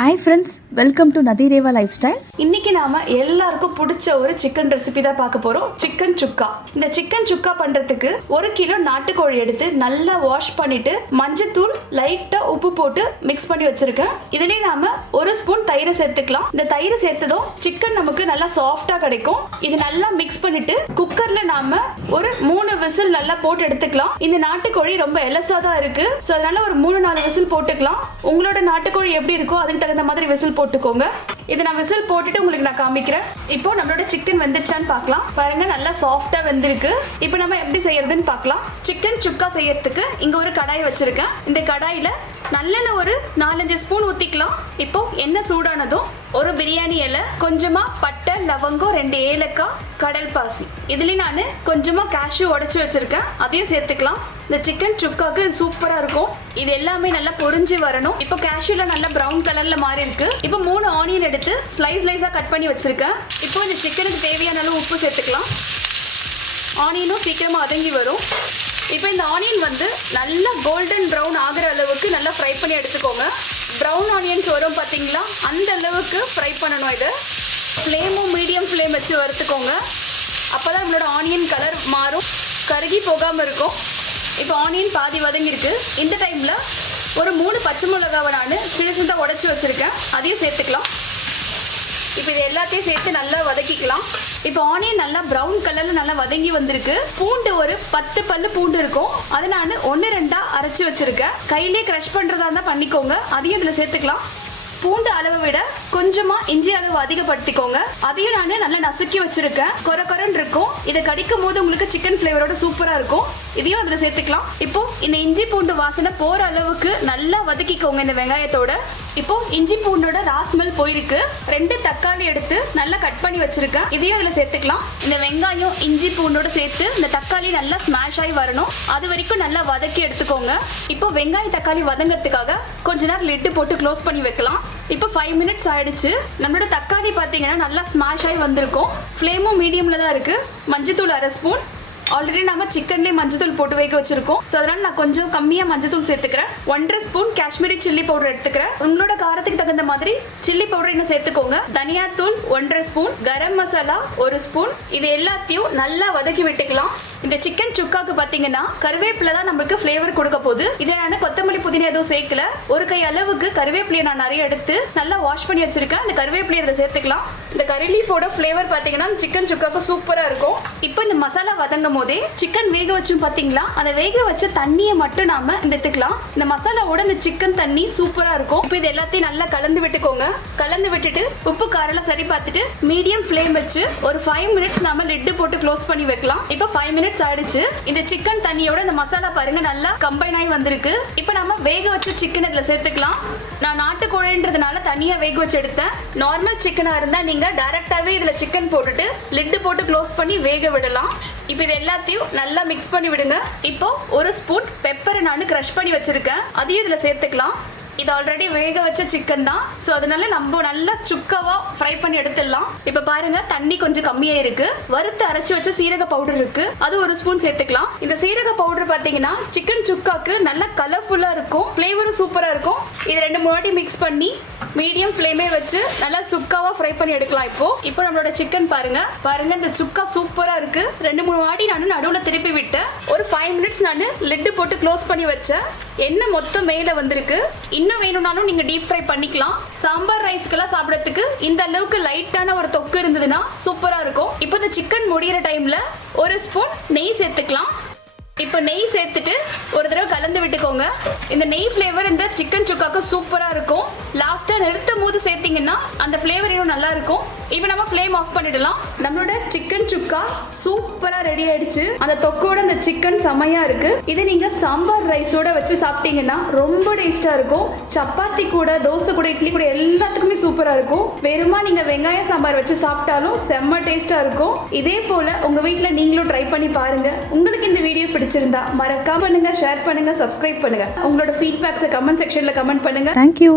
Hi friends welcome to Nathireva lifestyle இன்னைக்கு நாம எல்லாருக்கும் பிடிச்ச ஒரு சிக்கன் ரெசிபி தான் பார்க்க போறோம். சிக்கன் சுக்கா இந்த சிக்கன் சுக்கா பண்றதுக்கு ஒரு கிலோ நாட்டுக்கோழி எடுத்து நல்லா வாஷ் பண்ணிட்டு மஞ்சத்தூள் லைட்டா உப்பு போட்டு மிக்ஸ் பண்ணி வச்சிருக்கேன். இதுலயே நாம ஒரு ஸ்பூன் தயிரை சேர்த்துக்கலாம். இந்த தயிர் சேர்த்ததும் சிக்கன் நமக்கு நல்லா சாஃப்டா கிடைக்கும். இது நல்லா மிக்ஸ் பண்ணிட்டு குக்கர்ல நாம ஒரு மூணு விசில் நல்லா போட்டு எடுத்துக்கலாம். இந்த நாட்டுக்கோழி ரொம்ப எலசா தான் இருக்கு. ஸோ அதனால ஒரு மூணு நாலு விசில் போட்டுக்கலாம். உங்களோட நாட்டுக்கோழி எப்படி இருக்கோ அதுக்கு தகுந்த மாதிரி விசில் போட்டுக்கோங்க. இது நான் விசில் போட்டுட்டு உங்களுக்கு நான் காமிக்கிறேன். இப்போ நம்மளோட சிக்கன் வெந்துருச்சான்னு பார்க்கலாம். பாருங்க நல்லா சாஃப்டா வெந்திருக்கு. இப்போ நம்ம எப்படி செய்யறதுன்னு பார்க்கலாம். சிக்கன் சுக்கா செய்யறதுக்கு இங்க ஒரு கடாய் வச்சிருக்கேன். இந்த கடாயில நல்லெண்ணெய் ஒரு நாலஞ்சு ஸ்பூன் ஊத்திக்கலாம். இப்போ எண்ணெய் சூடானதும் ஒரு பிரியாணி இலை கொஞ்சமா பட்டை லவங்கம் ரெண்டு ஏலக்காய் கடல் பாசி. இதுலேயும் நான் கொஞ்சமா கேஷ்யூ உடச்சி வச்சிருக்கேன். அதையும் சேர்த்துக்கலாம். இந்த சிக்கன் சுக்காக்கு சூப்பராக சூப்பரா இருக்கும். இது எல்லாமே நல்லா பொறிஞ்சு வரணும். இப்போ கேஷ்யூல நல்லா ப்ரௌன் கலர்ல மாறி இருக்கு. இப்போ மூணு ஆனியன் எடுத்து ஸ்லைஸ் ஸ்லைஸா கட் பண்ணி வச்சிருக்கேன். இப்போ இந்த சிக்கனுக்கு தேவையான அளவு உப்பு சேர்த்துக்கலாம். ஆனியனும் சீக்கிரமா அதங்கி வரும். இப்போ இந்த ஆனியன் வந்து நல்லா கோல்டன் ப்ரௌன் ஆகிற அளவுக்கு நல்லா ஃப்ரை பண்ணி எடுத்துக்கோங்க. ப்ரௌன் ஆனியன்ஸ் வரும் பார்த்தீங்களா அந்த அளவுக்கு ஃப்ரை பண்ணணும் இதை. ஃப்ளேமும் மீடியம் ஃப்ளேம் வச்சு வறுத்துக்கோங்க. அப்போ தான் நம்மளோட ஆனியன் கலர் மாறும். கருகி போகாமல் இருக்கும். இப்போ ஆனியன் பாதி வதங்கியிருக்கு. இந்த டைமில் ஒரு மூணு பச்சை மிளகாவை நான் சின்ன சின்னதாக உடச்சி வச்சுருக்கேன். அதையும் சேர்த்துக்கலாம். இப்போ இது எல்லாத்தையும் சேர்த்து நல்லா வதக்கிக்கலாம். இப்போ ஆனியன் நல்லா ப்ரௌன் கலரில் நல்லா வதங்கி வந்திருக்கு. பூண்டு ஒரு பத்து பல்லு பூண்டு இருக்கும். அதை நான் ஒன்று ரெண்டாக அரைச்சி வச்சுருக்கேன். கையிலே க்ரஷ் பண்ணுறதா இருந்தால் பண்ணிக்கோங்க. அதையும் இதில் சேர்த்துக்கலாம். பூண்டு அளவை விட கொஞ்சமா இஞ்சி அளவு அதிகப்படுத்திக்கோங்க. அதையும் நான் நல்லா நசுக்கி வச்சிருக்கேன். கொர கொரன்னு இருக்கும். இதை கடிக்கும் போது உங்களுக்கு சிக்கன் ஃப்ளேவரோட சூப்பரா இருக்கும். இதையும் அதுல சேர்த்துக்கலாம். இப்போ இந்த இஞ்சி பூண்டு வாசனை போற அளவுக்கு நல்லா வதக்கிக்கோங்க இந்த வெங்காயத்தோட. இப்போ இஞ்சி பூண்டோட ராஸ்மெல் போயிருக்கு. ரெண்டு தக்காளி எடுத்து நல்லா கட் பண்ணி வச்சிருக்கேன். இதையும் அதுல சேர்த்துக்கலாம். இந்த வெங்காயம் இஞ்சி பூண்டோட சேர்த்து இந்த தக்காளி நல்லா ஸ்மாஷ் ஆகி வரணும். அது வரைக்கும் நல்லா வதக்கி எடுத்துக்கோங்க. இப்போ வெங்காயம் தக்காளி வதங்கிறதுக்காக கொஞ்ச நேரம் லிட்டு போட்டு க்ளோஸ் பண்ணி வைக்கலாம். இப்போ ஃபைவ் மினிட்ஸ் ஆயிடுச்சு. நம்மளோட தக்காளி பார்த்தீங்கன்னா நல்லா ஸ்மாஷ் ஆகி வந்திருக்கும். ஃப்ளேமும் மீடியமில் தான் இருக்கு. மஞ்சத்தூள் அரை ஸ்பூன் ஆல்ரெடி நம்ம சிக்கன்லேயே மஞ்சத்தூள் போட்டு வைக்க வச்சிருக்கோம். ஸோ அதனால நான் கொஞ்சம் கம்மியாக மஞ்சத்தூள் சேர்த்துக்கிறேன். ஒன்றரை ஸ்பூன் காஷ்மீரி சில்லி பவுடர் எடுத்துக்கிறேன். உங்களோட காரத்துக்கு தகுந்த மாதிரி சில்லி பவுடர் இன்னும் சேர்த்துக்கோங்க. தனியாத்தூள் ஒன்றரை ஸ்பூன் கரம் மசாலா ஒரு ஸ்பூன். இது எல்லாத்தையும் நல்லா வதக்கி விட்டுக்கலாம். இந்த சிக்கன் சுக்காக்கு பார்த்தீங்கன்னா கருவேப்பிலை தான் நம்மளுக்கு ஃப்ளேவர் கொடுக்க போகுது. இதை நான் கொத்தமல்லி புதினா எதுவும் சேர்க்கல. ஒரு கை அளவுக்கு கருவேப்பிலையை நான் நிறைய எடுத்து நல்லா வாஷ் பண்ணி வச்சிருக்கேன். அந்த கருவேப்பிலையை இதில் சேர்த்துக்கலாம். இந்த கறி லீஃபோட ஃப்ளேவர் பார்த்தீங்கன்னா சிக்கன் சுக்காக்கு சூப்பராக இருக்கும். இப்போ இந்த மசாலா வதங்கும் போதே சிக்கன் வேக வச்சும் பார்த்தீங்களா அந்த வேக வச்ச தண்ணியை மட்டும் நாம இந்த எடுத்துக்கலாம் இந்த மசாலாவோட இந்த சிக்கன் தண்ணி சூப்பராக இருக்கும். இப்போ இது எல்லாத்தையும் நல்லா கலந்து விட்டுக்கோங்க. கலந்து விட்டுட்டு உப்பு காரெல்லாம் சரி பார்த்துட்டு மீடியம் ஃப்ளேம் வச்சு ஒரு ஃபைவ் மினிட்ஸ் நாம லிட்டு போட்டு க்ளோஸ் பண்ணி வைக்கலாம். இப்போ ஃபைவ் மினிட்ஸ் ஆயிடுச்சு. இந்த சிக்கன் தண்ணியோட இந்த மசாலா பாருங்க நல்லா கம்பைன் ஆகி வந்திருக்கு. இப்போ நாம வேக வச்ச சிக்கன் இதுல சேர்த்துக்கலாம். நான் நாட்டுக்கோழின்றதுனால தனியா வேக வச்சு எடுத்தேன். நார்மல் சிக்கனா இருந்தா நீங்க டைரக்டாவே இதுல சிக்கன் போட்டுட்டு லிட்டு போட்டு க்ளோஸ் பண்ணி வேக விடலாம். இப்போ இது எல்லாத்தையும் நல்லா மிக்ஸ் பண்ணி விடுங்க இப்போ ஒரு ஸ்பூன் பெப்பரை நான் க்ரஷ் பண்ணி வச்சிருக்கேன். அதையும் இதுல சேர்த்துக்கலாம். இது ஆல்ரெடி வேக வச்ச சிக்கன் தான். ஸோ அதனால நம்ம நல்லா சுக்காவா ஃப்ரை பண்ணி எடுத்துடலாம். இப்போ பாருங்க தண்ணி கொஞ்சம் கம்மியாக இருக்கு. வறுத்து அரைச்சி வச்ச சீரக பவுடர் இருக்கு. அது ஒரு ஸ்பூன் சேர்த்துக்கலாம். இந்த சீரக பவுடர் பார்த்தீங்கன்னா சிக்கன் சுக்காக்கு நல்லா கலர்ஃபுல்லாக இருக்கும். ஃப்ளேவரும் சூப்பராக இருக்கும். இது ரெண்டு மூணு வாட்டி மிக்ஸ் பண்ணி மீடியம் ஃப்ளேமே வச்சு நல்லா சுக்காவா ஃப்ரை பண்ணி எடுக்கலாம் இப்போ. இப்போ நம்மளோட சிக்கன் பாருங்க. பாருங்க இந்த சுக்கா சூப்பரா இருக்கு. ரெண்டு மூணு வாட்டி நான் நடுவில் திருப்பி விட்டேன். ஒரு ஃபைவ் மினிட்ஸ் நான் லெட்டு போட்டு க்ளோஸ் பண்ணி வச்சேன். எண்ணெய் மொத்தம் மேலே வந்திருக்கு. இன்னும் வேணும்னாலும் நீங்க டீப் ஃப்ரை பண்ணிக்கலாம். சாம்பார் ரைஸ்க்கெல்லாம் சாப்பிடறதுக்கு இந்த அளவுக்கு லைட்டான ஒரு தொக்கு இருந்ததுன்னா சூப்பரா இருக்கும். இப்போ இந்த சிக்கன் முடியிற டைம்ல ஒரு ஸ்பூன் நெய் சேர்த்துக்கலாம். இப்போ நெய் சேர்த்துட்டு ஒரு தடவை கலந்து விட்டுக்கோங்க. இந்த நெய் ஃப்ளேவர் இந்த சிக்கன் சுக்காக்கு சூப்பராக இருக்கும். லாஸ்ட்டாக நிறுத்தும் போது சேர்த்தீங்கன்னா அந்த ஃப்ளேவர் இன்னும் நல்லா இருக்கும். இப்போ நம்ம ஃப்ளேம் ஆஃப் பண்ணிடலாம். நம்மளோட சிக்கன் சுக்கா சூப்பராக ரெடி ஆயிடுச்சு. அந்த தொக்கோட அந்த சிக்கன் செமையா இருக்கு. இதை நீங்க சாம்பார் ரைஸோட வச்சு சாப்பிட்டீங்கன்னா ரொம்ப டேஸ்டா இருக்கும். சப்பாத்தி கூட தோசை கூட இட்லி கூட எல்லாத்துக்குமே சூப்பரா இருக்கும். வெறுமா நீங்க வெங்காய சாம்பார் வச்சு சாப்பிட்டாலும் செம்ம டேஸ்டா இருக்கும். இதே போல உங்க வீட்டில் நீங்களும் ட்ரை பண்ணி பாருங்க. உங்களுக்கு இந்த வீடியோ பிடிச்சிருந்தா மறக்காம பண்ணுங்க ஷேர் பண்ணுங்க சப்ஸ்கிரைப் பண்ணுங்க. உங்களோட ஃபீட்பேக்ஸை கமெண்ட் செக்ஷன்ல கமெண்ட் பண்ணுங்க. Thank you